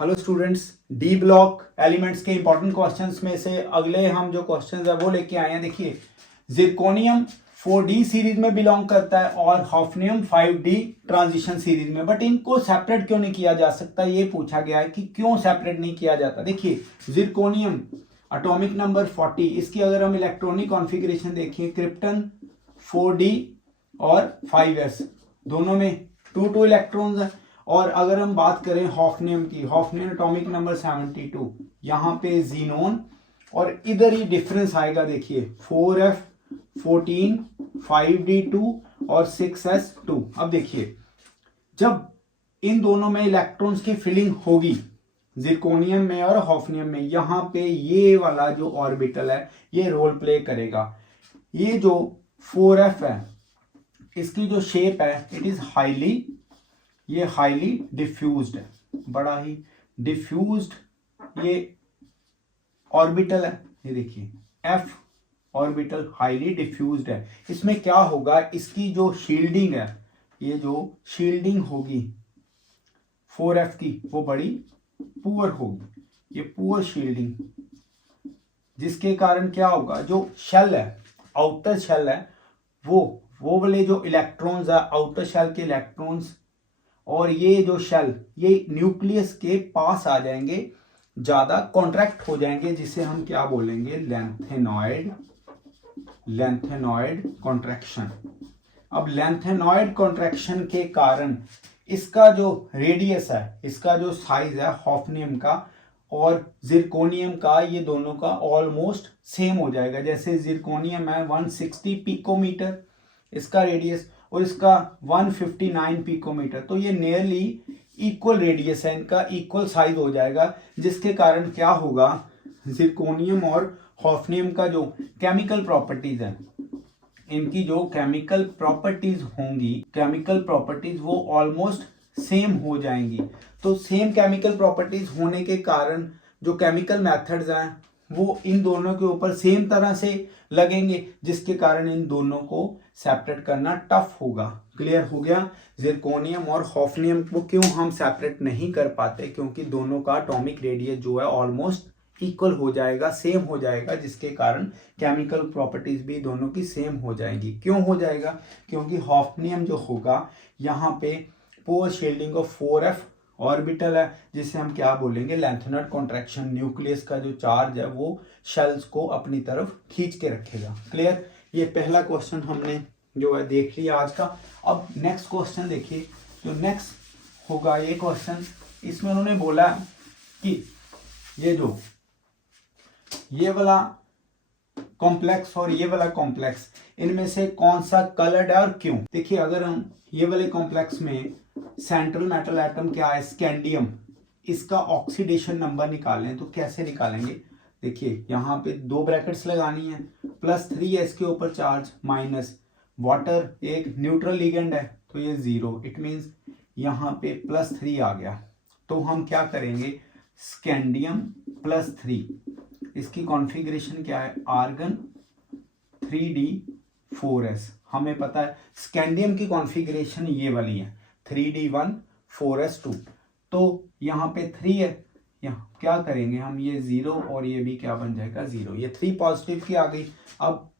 Hello students, D block elements के important questions में से अगले हम जो क्वेश्चंस है वो लेके आए हैं। देखिए, जिरकोनियम 4D सीरीज में बिलोंग करता है और हॉफनियम 5D ट्रांजिशन सीरीज में, बट इनको सेपरेट क्यों नहीं किया जा सकता, ये पूछा गया है कि क्यों सेपरेट नहीं किया जाता। देखिए, जिरकोनियम एटॉमिक नंबर 40, इसकी अगर हम इलेक्ट्रॉनिक कॉन्फ़िगरेशन देखें, क्रिप्टन 4D और 5s दोनों में 2 इलेक्ट्रॉन्स हैं। और अगर हम बात करें हॉफनियम की, हॉफनियम एटॉमिक नंबर 72, यहाँ पे जीनोन, और इधर ही डिफरेंस आएगा। देखिए 4f14 5d2 और 6s2। अब देखिए, जब इन दोनों में इलेक्ट्रॉन्स की फिलिंग होगी, जिरकोनियम में और हॉफनियम में, यहाँ पे ये वाला जो ऑर्बिटल है ये रोल प्ले करेगा। ये जो 4f है, इसकी जो शेप है इट इज हाईली डिफ्यूज्ड है, बड़ा ही डिफ्यूज्ड ये ऑर्बिटल है। ये देखिए एफ ऑर्बिटल हाईली डिफ्यूज्ड है। इसमें क्या होगा, इसकी जो शील्डिंग है, ये जो शील्डिंग होगी 4f की, वो बड़ी पुअर होगी, ये पुअर शील्डिंग, जिसके कारण क्या होगा, जो शेल है, आउटर शेल है, वो वाले जो इलेक्ट्रॉन्स है, आउटर शेल के इलेक्ट्रॉन्स और ये जो शेल, ये न्यूक्लियस के पास आ जाएंगे, ज्यादा कॉन्ट्रैक्ट हो जाएंगे, जिसे हम क्या बोलेंगे, लेंथेनॉइड कॉन्ट्रैक्शन। अब लेंथेनॉइड कॉन्ट्रैक्शन के कारण इसका जो रेडियस है, इसका जो साइज है हॉफनियम का और जिरकोनियम का, ये दोनों का ऑलमोस्ट सेम हो जाएगा। जैसे जिरकोनियम है 160 पिकोमीटर इसका रेडियस और इसका 159 पिकोमीटर, तो ये नियरली इक्वल रेडियस है, इनका इक्वल साइज हो जाएगा, जिसके कारण क्या होगा, जिरकोनियम और हॉफनियम का जो केमिकल प्रॉपर्टीज है, इनकी जो केमिकल प्रॉपर्टीज होंगी, केमिकल प्रॉपर्टीज वो ऑलमोस्ट सेम हो जाएंगी। तो सेम केमिकल प्रॉपर्टीज होने के कारण जो केमिकल मेथड्स हैं वो इन दोनों के ऊपर सेम तरह से लगेंगे, जिसके कारण इन दोनों को सेपरेट करना टफ होगा। क्लियर हो गया। जिरकोनियम और हॉफनियम को क्यों हम सेपरेट नहीं कर पाते, क्योंकि दोनों का एटॉमिक रेडियस जो है ऑलमोस्ट इक्वल हो जाएगा, सेम हो जाएगा, जिसके कारण केमिकल प्रॉपर्टीज भी दोनों की सेम हो जाएगी। क्यों हो जाएगा, क्योंकि हॉफनियम जो होगा, यहाँ पे poor shielding of 4f orbital है, जिसे हम क्या बोलेंगे, लेंथेनॉइड कॉन्ट्रैक्शन। न्यूक्लियस का जो चार्ज है वो शेल्स को अपनी तरफ खींच के रखेगा। क्लियर। ये पहला क्वेश्चन हमने जो है देख लिया आज का। अब नेक्स्ट क्वेश्चन देखिए, जो नेक्स्ट होगा ये क्वेश्चन, इसमें उन्होंने बोला कि ये वाला कॉम्प्लेक्स और ये वाला कॉम्प्लेक्स, इनमें से कौन सा कलर्ड है और क्यों। देखिए, अगर हम ये वाले कॉम्प्लेक्स में सेंट्रल मेटल एटम क्या है, स्कैंडियम, इसका ऑक्सीडेशन नंबर निकालें तो कैसे निकालेंगे। देखिए, यहाँ पे 2 ब्रैकेट्स लगानी है, +3 है इसके ऊपर चार्ज, माइनस वाटर एक न्यूट्रल लिगेंड है तो ये 0, इट मीन्स यहाँ पे +3 आ गया। तो हम क्या करेंगे, स्कैंडियम +3, इसकी कॉन्फ़िगरेशन क्या है, आर्गन 3d4s। हमें पता है स्कैंडियम की कॉन्फ़िगरेशन ये वाली है, 3d1 4s2। तो यहाँ पे 3 है, यहाँ क्या करेंगे हम, ये 0 और ये भी क्या बन जाएगा, 0। ये 3 पॉजिटिव की आ गई। अब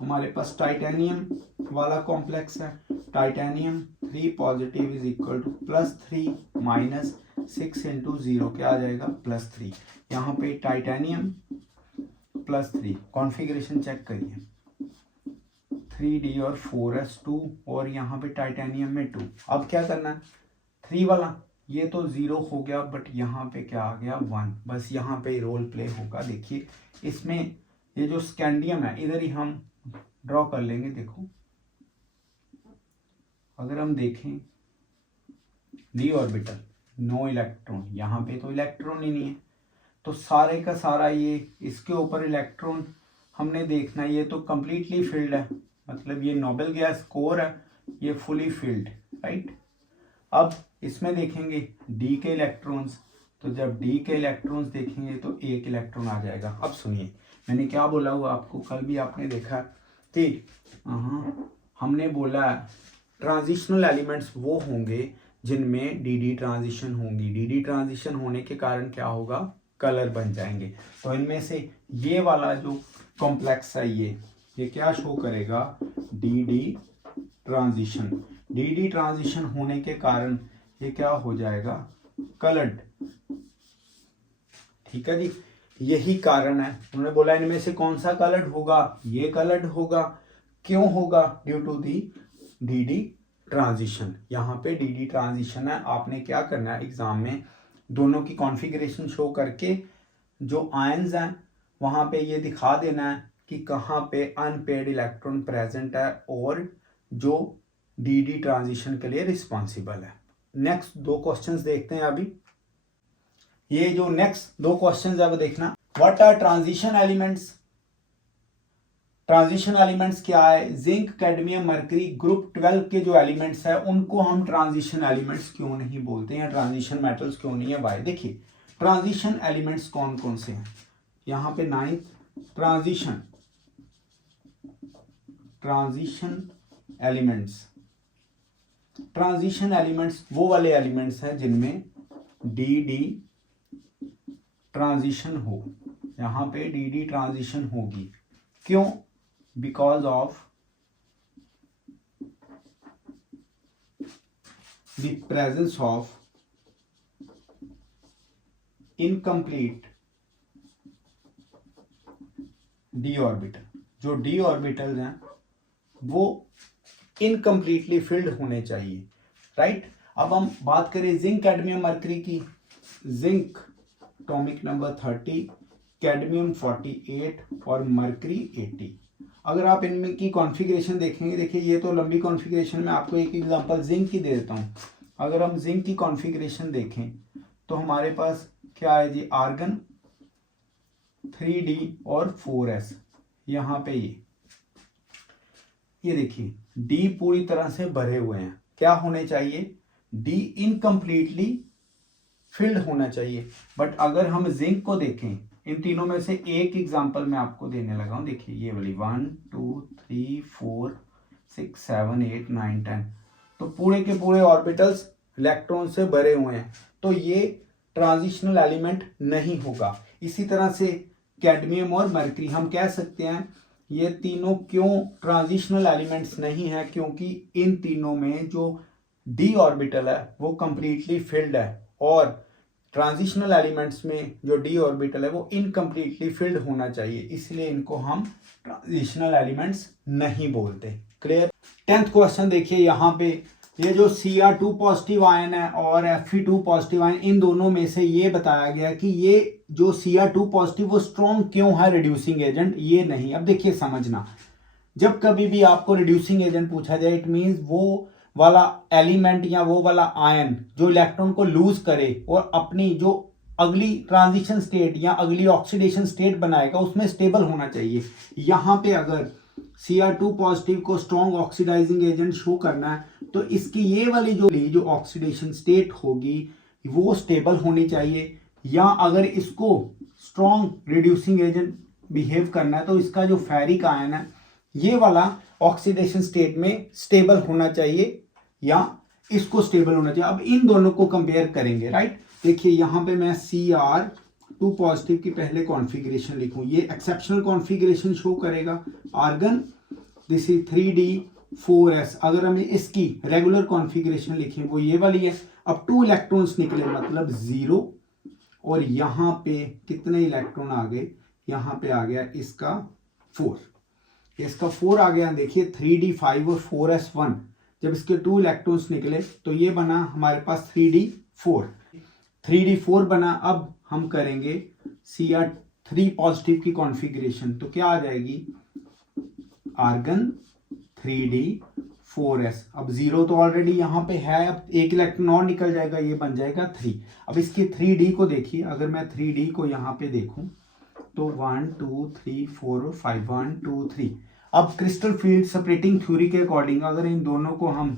हमारे पास टाइटेनियम वाला कॉम्प्लेक्स है, titanium 3 positive is equal to +3 minus 6 into 0, क्या आ जाएगा, +3। यहाँ पे टाइटेनियम +3, कॉन्फ़िगरेशन चेक करिए, 3d और 4s2, और यहाँ पे टाइटेनियम में 2। अब क्या करना है, 3 वाला ये तो 0 हो गया, बट यहाँ पे क्या आ गया, 1, बस यहाँ पे रोल प्ले होगा। देखिए, इसमें ये जो स्कैंडियम है इधर ही हम ड्रॉ कर लेंगे। देखो, अगर हम देखें d ऑर्बिटल, नो इलेक्ट्रॉन, यहाँ पे तो इलेक्ट्रॉन ही नहीं है, तो सारे का सारा ये इसके ऊपर इलेक्ट्रॉन हमने देखना है। ये तो कंप्लीटली फिल्ड है, मतलब ये नोबल गैस कोर है, ये फुली फिल्ड, राइट। अब इसमें देखेंगे d के इलेक्ट्रॉन्स, तो जब d के इलेक्ट्रॉन्स देखेंगे तो 1 इलेक्ट्रॉन आ जाएगा। अब सुनिए, मैंने क्या बोला हुआ आपको, कल भी आपने देखा कि हमने बोला ट्रांजिशनल एलिमेंट्स वो होंगे जिनमें डी ट्रांजिशन होंगी। डी ट्रांजिशन होने के कारण क्या होगा, कलर बन जाएंगे। तो इनमें से ये वाला जो कॉम्प्लेक्स है ये क्या शो करेगा, डी ट्रांजिशन। डी ट्रांजिशन होने के कारण ये क्या हो जाएगा, कलर्ड। ठीक है जी, यही कारण है। उन्होंने बोला इनमें से कौन सा कलर्ड होगा, ये कलर्ड होगा। क्यों होगा, ड्यू टू डी ट्रांजिशन। यहाँ पे डी ट्रांजिशन है। आपने क्या करना है एग्जाम में, दोनों की कॉन्फ़िगरेशन शो करके जो आयंस हैं वहां पे ये दिखा देना है कि कहाँ पे अनपेयर्ड इलेक्ट्रॉन प्रेजेंट है और जो डी ट्रांजिशन के लिए रिस्पॉन्सिबल है। नेक्स्ट दो क्वेश्चंस देखते हैं अभी। ये जो नेक्स्ट दो क्वेश्चंस है वो देखना, what are transition elements. Transition elements क्या है, जिंक कैडमियम मरकरी ग्रुप 12 के जो एलिमेंट्स है उनको हम ट्रांजिशन एलिमेंट्स क्यों नहीं बोलते हैं, ट्रांजिशन मेटल्स क्यों नहीं है, वाई। देखिए ट्रांजिशन एलिमेंट्स कौन कौन से हैं, यहां पे 9th transition elements. Transition elements वो वाले एलिमेंट्स हैं जिनमें डी ट्रांजिशन हो। यहां पे डी ट्रांजिशन होगी, क्यों, because of the presence of incomplete D orbital. जो डी ऑर्बिटल हैं वो इनकम्प्लीटली फिल्ड होने चाहिए, राइट। अब हम बात करें जिंक कैडमियम मरकरी की। जिंक एटॉमिक नंबर 30, कैडमियम 48 और मरकरी 80। अगर आप इनमें की कॉन्फ़िगरेशन देखेंगे, देखिए ये तो लंबी कॉन्फ़िगरेशन में आपको एक एग्जांपल जिंक की दे देता हूँ। अगर हम जिंक की कॉन्फ़िगरेशन देखें तो हमारे पास क्या है जी, आर्गन 3D और 4s। यहाँ पे ये देखिए डी पूरी तरह से भरे हुए हैं, क्या होने चाहिए, डी इनकम्प्लीटली फिल्ड होना चाहिए। बट अगर हम जिंक को देखें, इन तीनों में से एक एग्जांपल मैं आपको देने लगा हूं, देखिए ये वाली 1 2 3 4 6 7 8 9 10, तो पूरे के पूरे ऑर्बिटल्स इलेक्ट्रॉन से भरे हुए हैं, तो ये ट्रांजिशनल एलिमेंट नहीं होगा। इसी तरह से कैडमियम और मरकरी, हम कह सकते हैं ये तीनों क्यों ट्रांजिशनल एलिमेंट्स नहीं है, क्योंकि इन तीनों में जो डी ऑर्बिटल है वो कंप्लीटली फिल्ड है और ट्रांजिशनल एलिमेंट्स में जो डी ऑर्बिटल है वो इनकम्प्लीटली फिल्ड होना चाहिए, इसलिए इनको हम ट्रांजिशनल एलिमेंट्स नहीं बोलते। क्लियर। 10th क्वेश्चन देखिए, यहाँ पे ये जो Cr2 पॉजिटिव आयन है और Fe2 पॉजिटिव आयन, इन दोनों में से ये बताया गया कि ये जो Cr2 पॉजिटिव वो स्ट्रॉन्ग क्यों है रिड्यूसिंग एजेंट, ये नहीं। अब देखिए समझना, जब कभी भी आपको रिड्यूसिंग एजेंट पूछा जाए, इट मीन्स वो वाला एलिमेंट या वो वाला आयन जो इलेक्ट्रॉन को लूज करे और अपनी जो अगली ट्रांजिशन स्टेट या अगली ऑक्सीडेशन स्टेट बनाएगा उसमें स्टेबल होना चाहिए। यहाँ पे अगर Cr2 पॉजिटिव को स्ट्रॉन्ग ऑक्सीडाइजिंग एजेंट शो करना है तो इसकी ये वाली जो ऑक्सीडेशन स्टेट होगी वो स्टेबल होनी चाहिए, या अगर इसको स्ट्रॉन्ग रिड्यूसिंग एजेंट बिहेव करना है तो इसका जो फेरिक आयन है ये वाला ऑक्सीडेशन स्टेट में स्टेबल होना चाहिए या इसको स्टेबल होना चाहिए। अब इन दोनों को कंपेयर करेंगे, राइट। देखिए यहाँ पे मैं Cr2 पॉजिटिव की पहले कॉन्फ़िगरेशन लिखूं, ये एक्सेप्शनल कॉन्फ़िगरेशन शो करेगा, आर्गन दिस इज 3D4s। अगर हमें इसकी रेगुलर कॉन्फ़िगरेशन लिखें वो ये वाली है। अब 2 इलेक्ट्रॉन्स निकले मतलब 0, और यहाँ पे कितने इलेक्ट्रॉन आ गए, यहाँ पे आ गया इसका 4, इसका 4 आ गया। देखिए 3D5 और 4s1, जब इसके 2 इलेक्ट्रॉन्स निकले तो ये बना हमारे पास 3D4 बना। अब हम करेंगे Cr3 पॉजिटिव की कॉन्फ़िगरेशन, तो क्या आ जाएगी, आर्गन 3D4s। अब 0 तो ऑलरेडी यहाँ पे है, अब एक इलेक्ट्रॉन और निकल जाएगा, ये बन जाएगा 3। अब इसके 3D को देखिए, अगर मैं 3D को यहाँ पे देखूं तो 1 2 3 4 और 5, 1 2 3। अब क्रिस्टल फील्ड सेपरेटिंग थ्योरी के अकॉर्डिंग अगर इन दोनों को हम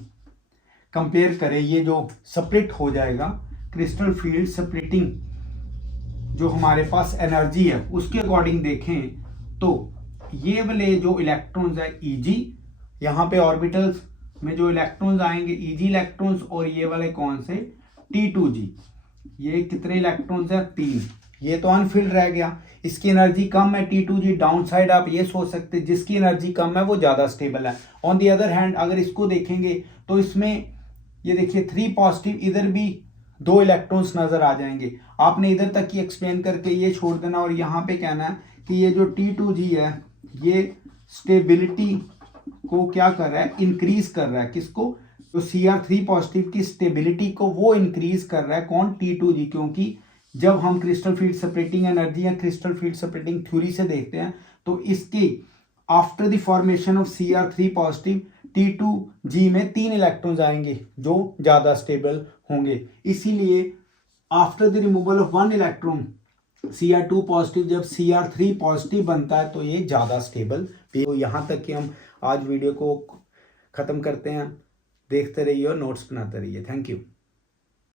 कंपेयर करें, ये जो सेपरेट हो जाएगा, क्रिस्टल फील्ड सेपरेटिंग जो हमारे पास एनर्जी है उसके अकॉर्डिंग देखें तो ये वाले जो इलेक्ट्रॉन्स है Eg, यहाँ पे ऑर्बिटल्स में जो इलेक्ट्रॉन्स आएंगे Eg इलेक्ट्रॉन्स, और ये वाले कौन से T2G, ये कितने इलेक्ट्रॉन्स हैं 3, ये तो अनफिल्ड रह गया, इसकी एनर्जी कम है T2G, डाउन साइड आप ये सोच सकते हैं जिसकी एनर्जी कम है वो ज़्यादा स्टेबल है। ऑन दी अदर हैंड अगर इसको देखेंगे तो इसमें ये देखिए 3 पॉजिटिव, इधर भी 2 इलेक्ट्रॉन्स नजर आ जाएंगे। आपने इधर तक ही एक्सप्लेन करके ये छोड़ देना और यहाँ पे कहना है कि ये जो T2G है ये स्टेबिलिटी को क्या कर रहा है, इंक्रीज कर रहा है, किसको, तो Cr3 पॉजिटिव की स्टेबिलिटी को वो इंक्रीज कर रहा है, कौन, T2G, क्योंकि जब हम क्रिस्टल फील्ड सेपरेटिंग एनर्जी या क्रिस्टल फील्ड सेपरेटिंग थ्योरी से देखते हैं तो इसके after the formation of Cr3 positive T2G में 3 इलेक्ट्रॉन्स आएंगे जो ज़्यादा स्टेबल होंगे, इसीलिए after the removal of 1 electron Cr2 positive जब Cr3 पॉजिटिव बनता है तो ये ज़्यादा स्टेबल। तो यहाँ तक कि हम आज वीडियो को ख़त्म करते हैं, देखते रहिए और नोट्स बनाते रहिए। Thank you.